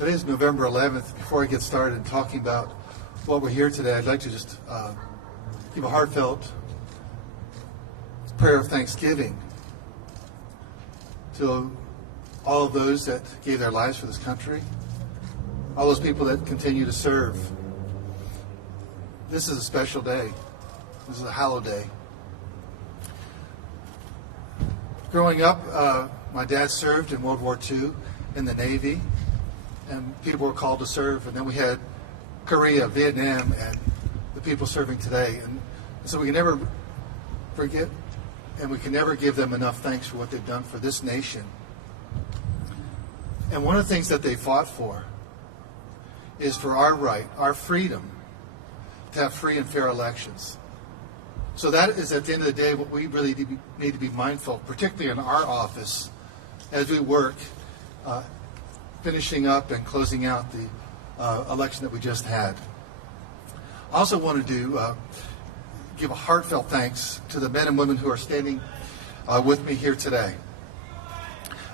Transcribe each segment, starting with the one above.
Today is November 11th. Before I get started talking about what we're here today, I'd like to just give a heartfelt prayer of thanksgiving to all of those that gave their lives for this country, all those people that continue to serve. This is a special day. This is a hallowed day. Growing up, my dad served in World War II in the Navy, and people were called to serve. And then we had Korea, Vietnam, and the people serving today. And so we can never forget, and we can never give them enough thanks for what they've done for this nation. And one of the things that they fought for is for our right, our freedom, to have free and fair elections. So that is, at the end of the day, what we really need to be mindful, particularly in our office, as we work, finishing up and closing out the election that we just had. I also wanted to give a heartfelt thanks to the men and women who are standing with me here today.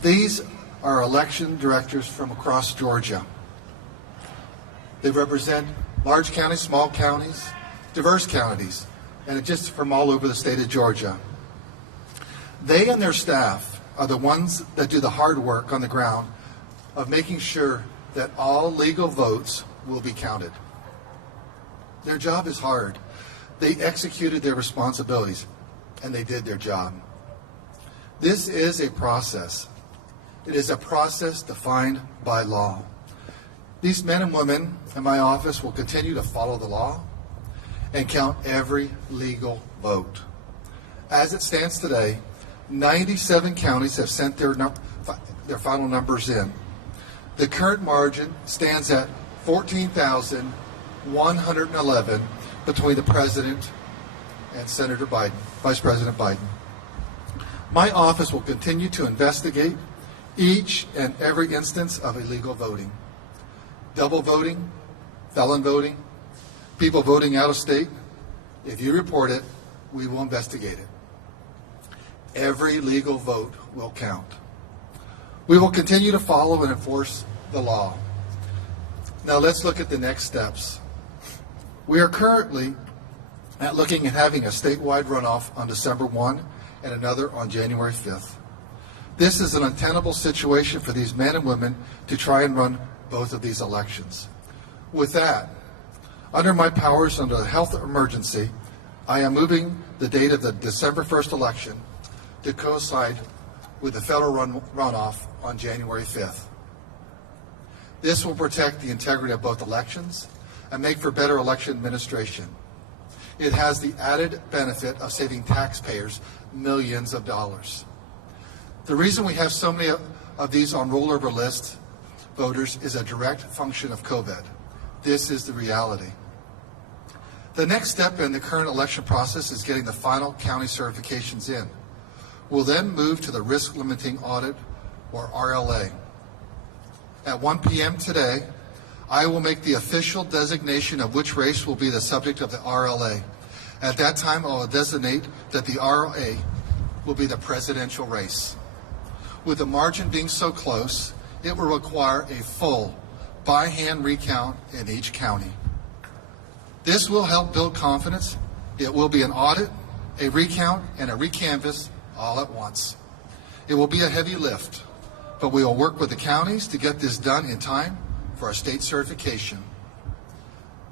These are election directors from across Georgia. They represent large counties, small counties, diverse counties, and just from all over the state of Georgia. They and their staff are the ones that do the hard work on the ground of making sure that all legal votes will be counted. Their job is hard. They executed their responsibilities, and they did their job. This is a process. It is a process defined by law. These men and women in my office will continue to follow the law and count every legal vote. As it stands today, 97 counties have sent their final numbers in. The current margin stands at 14,111 between the President and Senator Biden, Vice President Biden. My office will continue to investigate each and every instance of illegal voting. Double voting, felon voting, people voting out of state. If you report it, we will investigate it. Every legal vote will count. We will continue to follow and enforce the law. Now let's look at the next steps. We are currently looking at having a statewide runoff on December 1 and another on January 5th. This is an untenable situation for these men and women to try and run both of these elections. With that, under my powers under the health emergency, I am moving the date of the December 1st election to coincide with the federal runoff on January 5th. This will protect the integrity of both elections and make for better election administration. It has the added benefit of saving taxpayers millions of dollars. The reason we have so many of these on rollover list voters is a direct function of COVID. This is the reality. The next step in the current election process is getting the final county certifications in. We'll then move to the risk limiting audit, or RLA. At 1 p.m. today, I will make the official designation of which race will be the subject of the RLA. At that time, I will designate that the RLA will be the presidential race. With the margin being so close, it will require a full by-hand recount in each county. This will help build confidence. It will be an audit, a recount, and a recanvass all at once. It will be a heavy lift, but we will work with the counties to get this done in time for our state certification.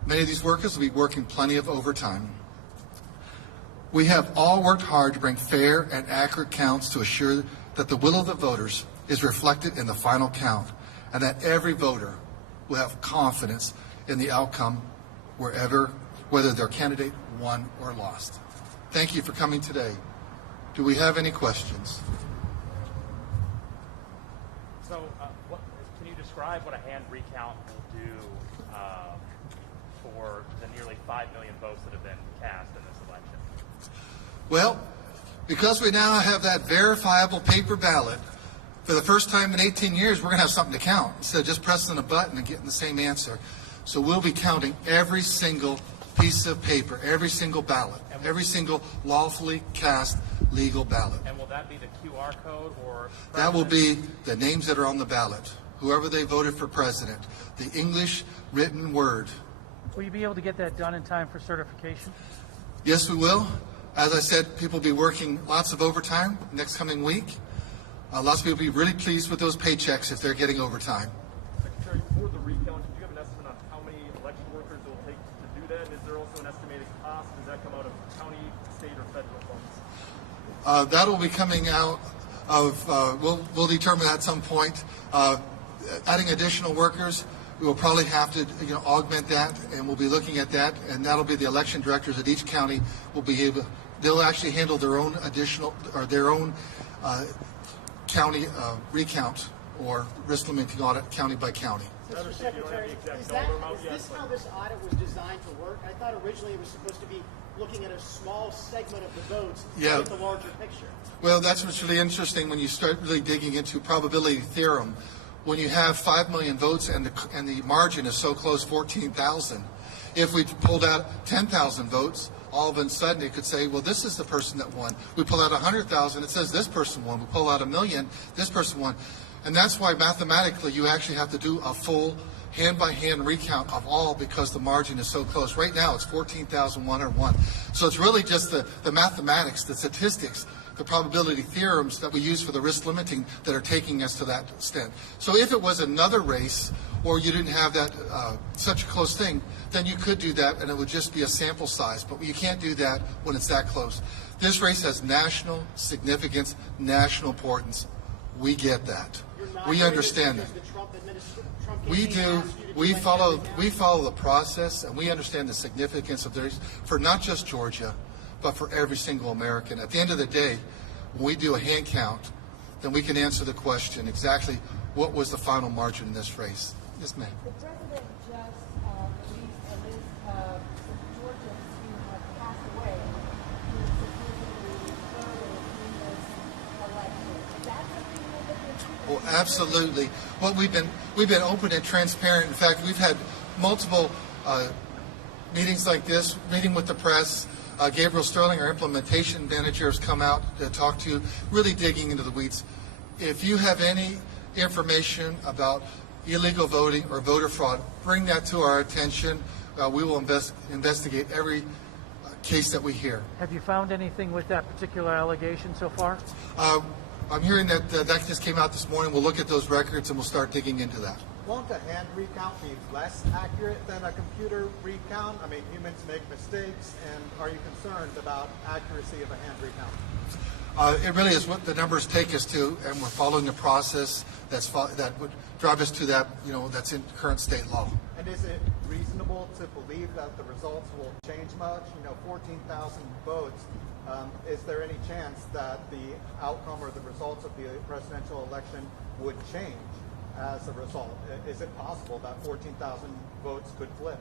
Many of these workers will be working plenty of overtime. We have all worked hard to bring fair and accurate counts to assure that the will of the voters is reflected in the final count, and that every voter will have confidence in the outcome whether their candidate won or lost. Thank you for coming today. Do we have any questions? So, can you describe what a hand recount will do for the nearly 5 million votes that have been cast in this election? Well, because we now have that verifiable paper ballot, for the first time in 18 years, we're going to have something to count instead of just pressing a button and getting the same answer. So we'll be counting every single piece of paper, every single ballot, every single lawfully cast legal ballot. And will that be the QR code or? That will be the names that are on the ballot. whoever they voted for president, the English written word. Will you be able to get that done in time for certification? Yes, we will. As I said, people will be working lots of overtime next coming week. Lots of people will be really pleased with those paychecks if they're getting overtime. Secretary, for the recount, do you have an estimate on how many election workers it will take to do that? And is there also an estimated cost? Does that come out of county, state, or federal funds? That will be coming out of, we'll determine at some point, adding additional workers. We will probably have to augment that, and we'll be looking at that, and that'll be the election directors at each county will be able, they'll actually handle their own additional, or their own county recount or risk limiting audit county by county. Mr. Secretary, is this how this audit was designed to work? I thought originally it was supposed to be looking at a small segment of the votes to get the larger picture. Well, that's what's really interesting when you start really digging into probability theorem. When you have 5 million votes and the margin is so close, 14,000, if we pulled out 10,000 votes, all of a sudden it could say, well, this is the person that won. We pull out 100,000, it says this person won. We pull out 1 million, this person won. And that's why mathematically you actually have to do a full hand-by-hand recount of all because the margin is so close. Right now it's 14,101. So it's really just the mathematics, the statistics, the probability theorems that we use for the risk limiting that are taking us to that extent. So if it was another race or you didn't have that such a close thing, then you could do that and it would just be a sample size. But you can't do that when it's that close. This race has national significance, national importance. We get that. We understand that. We do. We follow the process, and we understand the significance of this for not just Georgia, but for every single American. At the end of the day, when we do a hand count, then we can answer the question exactly what was the final margin in this race. Yes, ma'am. The president just released a list of Georgians who have passed away who supposedly voted in this election. Is that something you're looking into? Oh, absolutely. Well, we've been open and transparent. In fact, we've had multiple meetings like this, meeting with the press. Gabriel Sterling, our implementation manager, has come out to talk to you, really digging into the weeds. If you have any information about illegal voting or voter fraud, bring that to our attention. We will investigate every case that we hear. Have you found anything with that particular allegation so far? I'm hearing that that just came out this morning. We'll look at those records and we'll start digging into that. Won't a hand recount be less accurate than a computer recount? I mean, humans make mistakes, and are you concerned about accuracy of a hand recount? It really is what the numbers take us to, and we're following the process that would drive us to that, that's in current state law. And is it reasonable to believe that the results will change much? 14,000 votes. Is there any chance that the outcome or the results of the presidential election would change as a result? Is it possible that 14,000 votes could flip?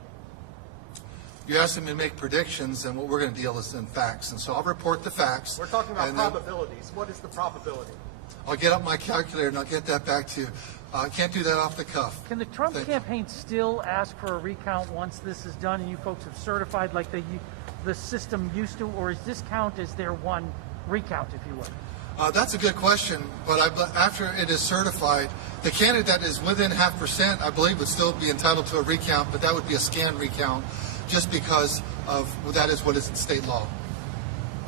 You asked them to make predictions, and what we're going to deal with is in facts. And so I'll report the facts. We're talking about probabilities. What is the probability? I'll get up my calculator and I'll get that back to you. I can't do that off the cuff. Can the Trump campaign still ask for a recount once this is done and you folks have certified like the system used to, or is this count as their one recount, if you will? That's a good question, but after it is certified, the candidate that is within 0.5%, I believe, would still be entitled to a recount, but that would be a scan recount just because of that is what is in state law.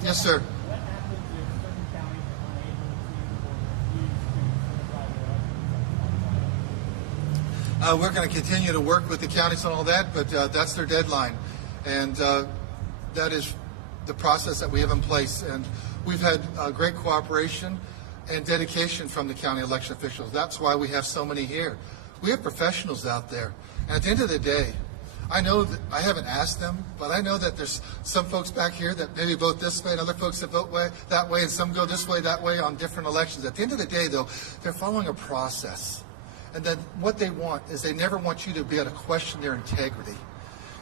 Yes, sir. What happens if certain counties are unable to or refuse to certify the election? We're going to continue to work with the counties on all that, but that's their deadline. And that is the process that we have in place. And we've had great cooperation and dedication from the county election officials. That's why we have so many here. We have professionals out there. And at the end of the day, I know that I haven't asked them, but I know that there's some folks back here that maybe vote this way and other folks that vote that way, and some go this way, that way on different elections. At the end of the day, though, they're following a process. And then what they want is they never want you to be able to question their integrity.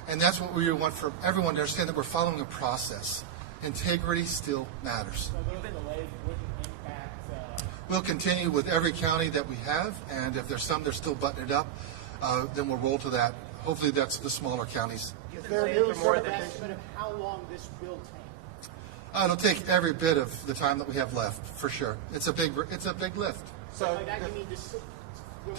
And that's what we want for everyone to understand, that we're following a process. Integrity still matters. So those delays wouldn't impact... We'll continue with every county that we have, and if there's some that are still buttoning it up, then we'll roll to that. Hopefully that's the smaller counties. Is there any sort of estimate of how long this will take? It'll take every bit of the time that we have left, for sure. It's a big lift. So by that you mean will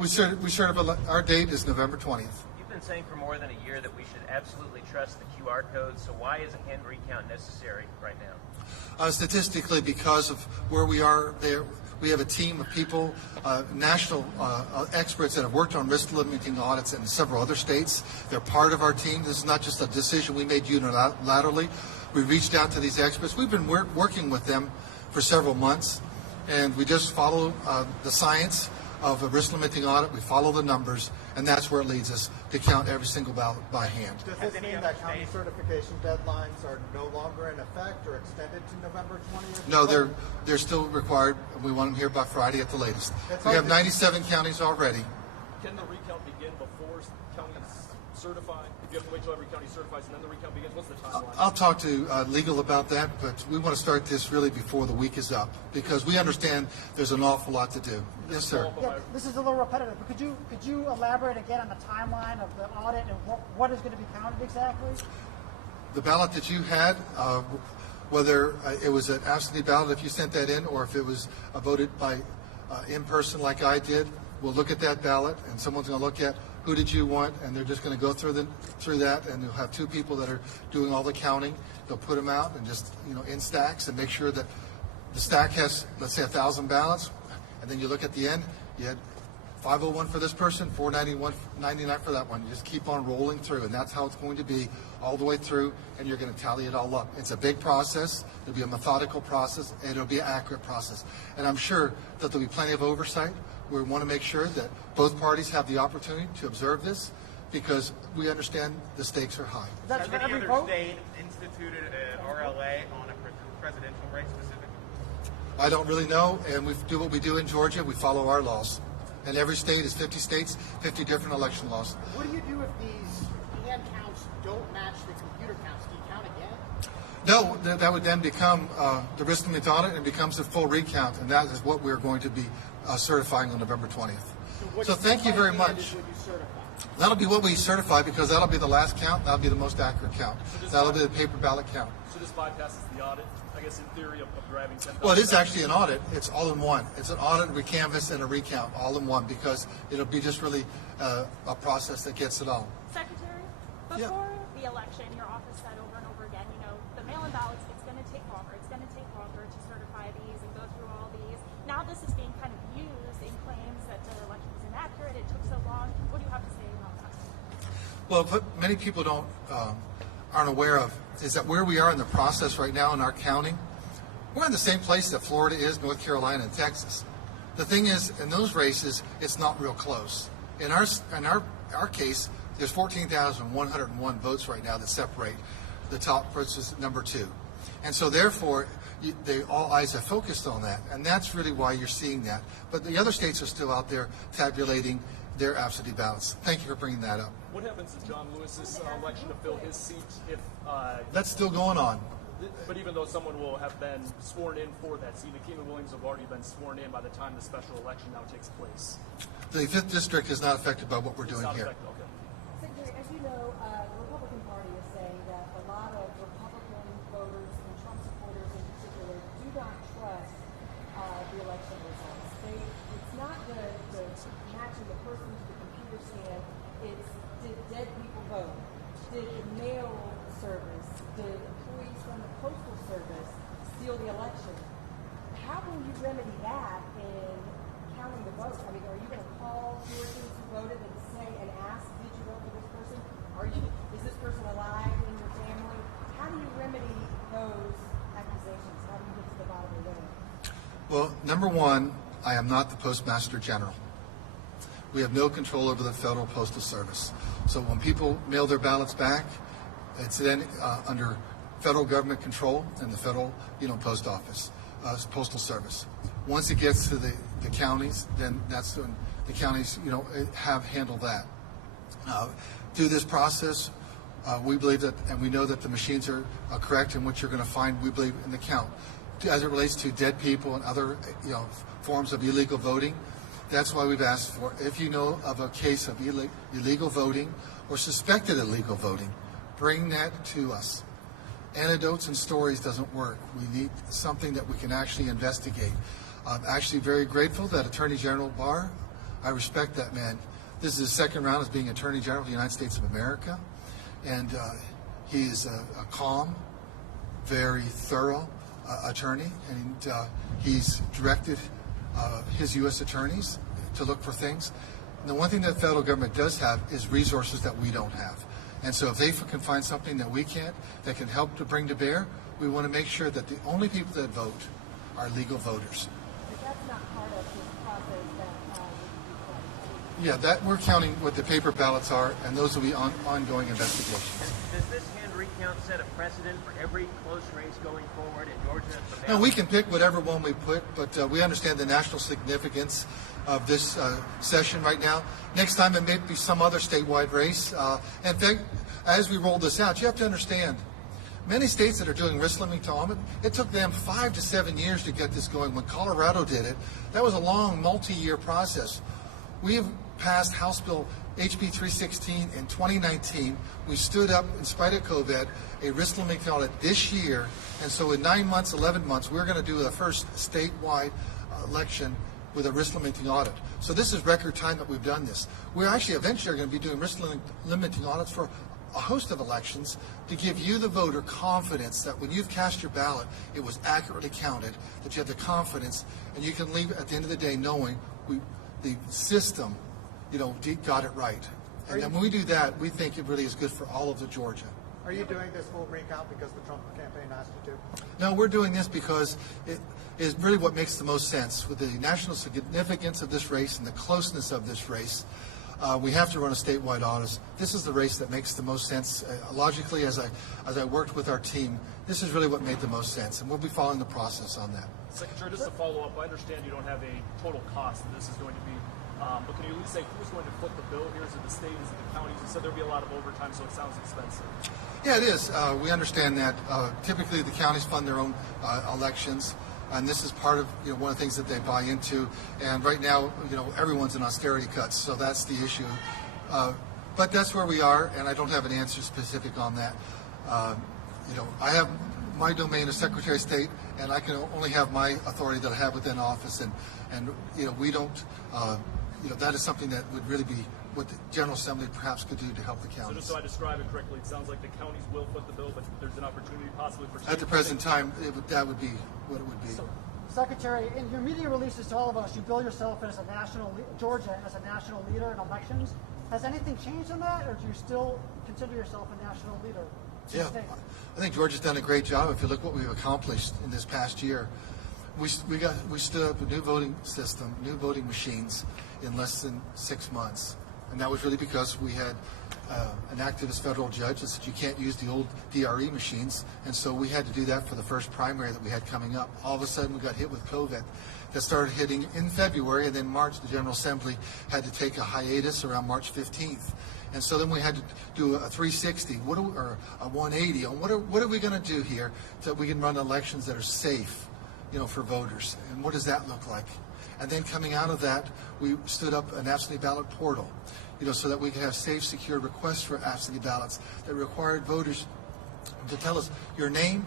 we certify We certify. Our date is November 20th. You've been saying for more than a year that we should absolutely trust the QR code, so why is a hand recount necessary right now? Statistically, because of where we are there, we have a team of people, national experts that have worked on risk limiting audits in several other states. They're part of our team. This is not just a decision we made unilaterally. We reached out to these experts. We've been working with them for several months, and we just follow the science of a risk limiting audit. We follow the numbers, and that's where it leads us to count every single ballot by hand. Does this mean that county certification deadlines are no longer in effect or extended to November 20th? No, they're still required. We want them here by Friday at the latest. We have 97 counties already. Can the recount begin before counties certify? If you have to wait till every county certifies and then the recount begins, what's the timeline? I'll talk to legal about that, but we want to start this really before the week is up because we understand there's an awful lot to do. Yes, sir. Yeah, this is a little repetitive, but could you elaborate again on the timeline of the audit and what is going to be counted exactly? The ballot that you had, whether it was an absentee ballot if you sent that in or if it was voted by in person like I did, we'll look at that ballot and someone's going to look at who did you want, and they're just going to go through that, and they'll have two people that are doing all the counting. They'll put them out and just in stacks and make sure that the stack has, let's say, 1,000 ballots, and then you look at the end, you had 501 for this person, 499 for that one. You just keep on rolling through, and that's how it's going to be all the way through, and you're going to tally it all up. It's a big process. It'll be a methodical process, and it'll be an accurate process. And I'm sure that there'll be plenty of oversight. We want to make sure that both parties have the opportunity to observe this because we understand the stakes are high. That's Has any other state instituted an RLA on a presidential race specifically? I don't really know, and we do what we do in Georgia. We follow our laws. And every state is 50 states, 50 different election laws. What do you do if these hand counts don't match the computer counts? Do you count again? No, that would then become the risk limit audit and becomes a full recount, and that is what we're going to be certifying on November 20th. So thank you very much. That'll be what we certify because that'll be the last count. That'll be the most accurate count. That'll be the paper ballot count. So this bypasses the audit, I guess, in theory, of driving 10,000. Well, it is actually an audit. It's all in one. It's an audit, recanvass, and a recount all in one because it'll be just really a process that gets it all. Secretary, before the election, your office said over and over again, the mail-in ballots, it's going to take longer. It's going to take longer to certify these and go through all these. Now this is being kind of used in claims that the election was inaccurate. It took so long. What do you have to say about that? Well, what many people aren't aware of is that where we are in the process right now in our counting, we're in the same place that Florida is, North Carolina, and Texas. The thing is, in those races, it's not real close. In our case, there's 14,101 votes right now that separate the top versus number two. And so therefore, all eyes have focused on that. And that's really why you're seeing that. But the other states are still out there tabulating their absentee ballots. Thank you for bringing that up. What happens in John Lewis's election to fill his seat if... That's still going on. But even though someone will have been sworn in for that seat, Akima Williams have already been sworn in by the time the special election now takes place. The 5th District is not affected by what we're doing here. Okay. Secretary, as you know, the Republican Party is saying that a lot of Republican voters and Trump supporters in particular do not trust the election results. It's not the matching the person to the computer scan. It's did dead people vote? Did the mail service, did employees from the postal service steal the election? How will you remedy that in counting the votes? I mean, are you going to call Georgians who voted and say and ask, did you vote for this person? Is this person alive in your family? How do you remedy those accusations? How do you get to the bottom of it? Well, number one, I am not the Postmaster General. We have no control over the Federal Postal Service. So when people mail their ballots back, it's then under federal government control and the federal, post office, postal service. Once it gets to the counties, then that's when the counties, have handled that. Through this process, we believe that, and we know that the machines are correct in what you're going to find, we believe, in the count. As it relates to dead people and other, forms of illegal voting, that's why we've asked for, if you know of a case of illegal voting or suspected illegal voting, bring that to us. Anecdotes and stories doesn't work. We need something that we can actually investigate. I'm actually very grateful that Attorney General Barr I respect that man. This is his second round as being Attorney General of the United States of America, and he is a calm, very thorough attorney, and he's directed his U.S. attorneys to look for things. And the one thing that the federal government does have is resources that we don't have. And so if they can find something that we can't, that can help to bring to bear, we want to make sure that the only people that vote are legal voters. But that's not part of this process that would be Yeah, that we're counting what the paper ballots are, and those will be ongoing investigations. Does this hand recount set a precedent for every close race going forward in Georgia? No, we can pick whatever one we put, but we understand the national significance of this session right now. Next time it may be some other statewide race. In fact, as we roll this out, you have to understand, many states that are doing wrist limiting to it took them 5 to 7 years to get this going. When Colorado did it, that was a long, multi-year process. We have passed House Bill HB 316 in 2019. We stood up, in spite of COVID, a wrist limiting audit this year. And so in 9 months, 11 months, we're going to do the first statewide election with a wrist limiting audit. So this is record time that we've done this. We're actually eventually going to be doing wrist limiting audits for a host of elections to give you, the voter, confidence that when you've cast your ballot, it was accurately counted, that you have the confidence, and you can leave at the end of the day knowing the system, got it right. And then when we do that, we think it really is good for all of the Georgia. Are you doing this full recount because the Trump campaign asked you to? No, we're doing this because it is really what makes the most sense. With the national significance of this race and the closeness of this race, we have to run a statewide audit. This is the race that makes the most sense. Logically, as I worked with our team, this is really what made the most sense, and we'll be following the process on that. Secretary, just to follow up, I understand you don't have a total cost that this is going to be, but can you at least say who's going to foot the bill here? Is it the state? Is it the counties? You said there'll be a lot of overtime, so it sounds expensive. Yeah, it is. We understand that. Typically, the counties fund their own elections, and this is part of one of the things that they buy into. And right now, everyone's in austerity cuts, so that's the issue. But that's where we are, and I don't have an answer specific on that. I have my domain as Secretary of State, and I can only have my authority that I have within office, and we don't. That is something that would really be what the General Assembly perhaps could do to help the counties. So just so I describe it correctly, it sounds like the counties will foot the bill, but there's an opportunity possibly for... At the present time, that would be what it would be. So, Secretary, in your media releases to all of us, you bill yourself as a Georgia as a national leader in elections. Has anything changed in that, or do you still consider yourself a national leader? Yeah, I think Georgia's done a great job. If you look what we've accomplished in this past year, we stood up a new voting system, new voting machines in less than 6 months. And that was really because we had an activist federal judge that said you can't use the old DRE machines. And so we had to do that for the first primary that we had coming up. All of a sudden we got hit with COVID. That started hitting in February, and then March the General Assembly had to take a hiatus around March 15th. And so then we had to do a 360 or a 180 on what are we going to do here so that we can run elections that are safe, for voters. And what does that look like? And then coming out of that, we stood up an absentee ballot portal, so that we could have safe, secure requests for absentee ballots that required voters to tell us your name,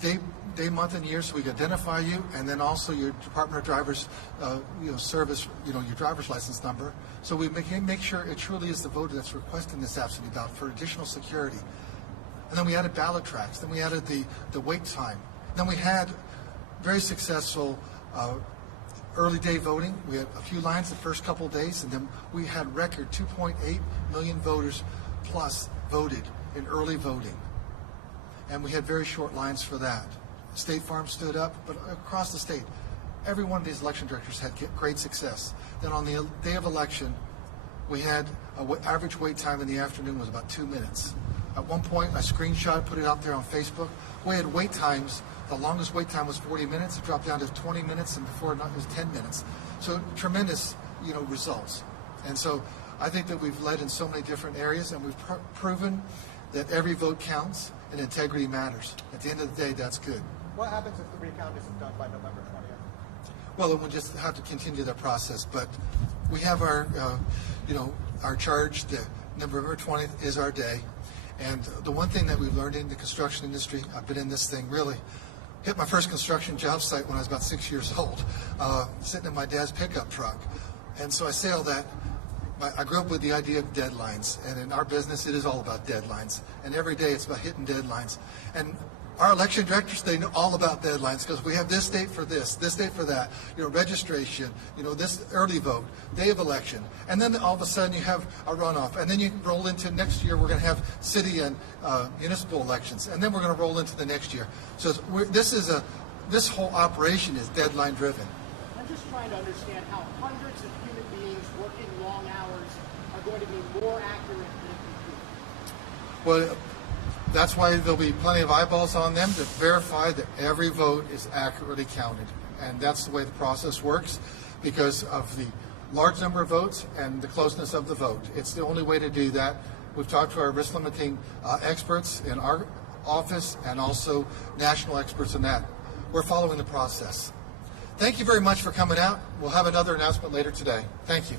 day, month, and year, so we can identify you, and then also your Department of Driver's, service, your driver's license number, so we make sure it truly is the voter that's requesting this absentee ballot for additional security. And then we added ballot tracks. Then we added the wait time. Then we had very successful early day voting. We had a few lines the first couple of days, and then we had record 2.8 million voters plus voted in early voting. And we had very short lines for that. State Farm stood up, but across the state, every one of these election directors had great success. Then on the day of election, we had average wait time in the afternoon was about 2 minutes. At one point, I screenshot, put it out there on Facebook. We had wait times. The longest wait time was 40 minutes. It dropped down to 20 minutes, and before it was 10 minutes. So tremendous, results. And so I think that we've led in so many different areas, and we've proven that every vote counts and integrity matters. At the end of the day, that's good. What happens if the recount isn't done by November 20th? Well, then we'll just have to continue that process. But we have our charge. The November 20th is our day. And the one thing that we've learned in the construction industry, I've been in this thing really, hit my first construction job site when I was about 6 years old, sitting in my dad's pickup truck. And so I say all that. I grew up with the idea of deadlines, and in our business, it is all about deadlines. And every day, it's about hitting deadlines. And our election directors, they know all about deadlines because we have this date for this date for that. Registration. This early vote, day of election, and then all of a sudden you have a runoff, and then you roll into next year. We're going to have city and municipal elections, and then we're going to roll into the next year. So this whole operation is deadline driven. I'm just trying to understand how hundreds of human beings working long hours are going to be more accurate than a computer. Well, that's why there'll be plenty of eyeballs on them to verify that every vote is accurately counted. And that's the way the process works because of the large number of votes and the closeness of the vote. It's the only way to do that. We've talked to our risk limiting experts in our office and also national experts in that. We're following the process. Thank you very much for coming out. We'll have another announcement later today. Thank you.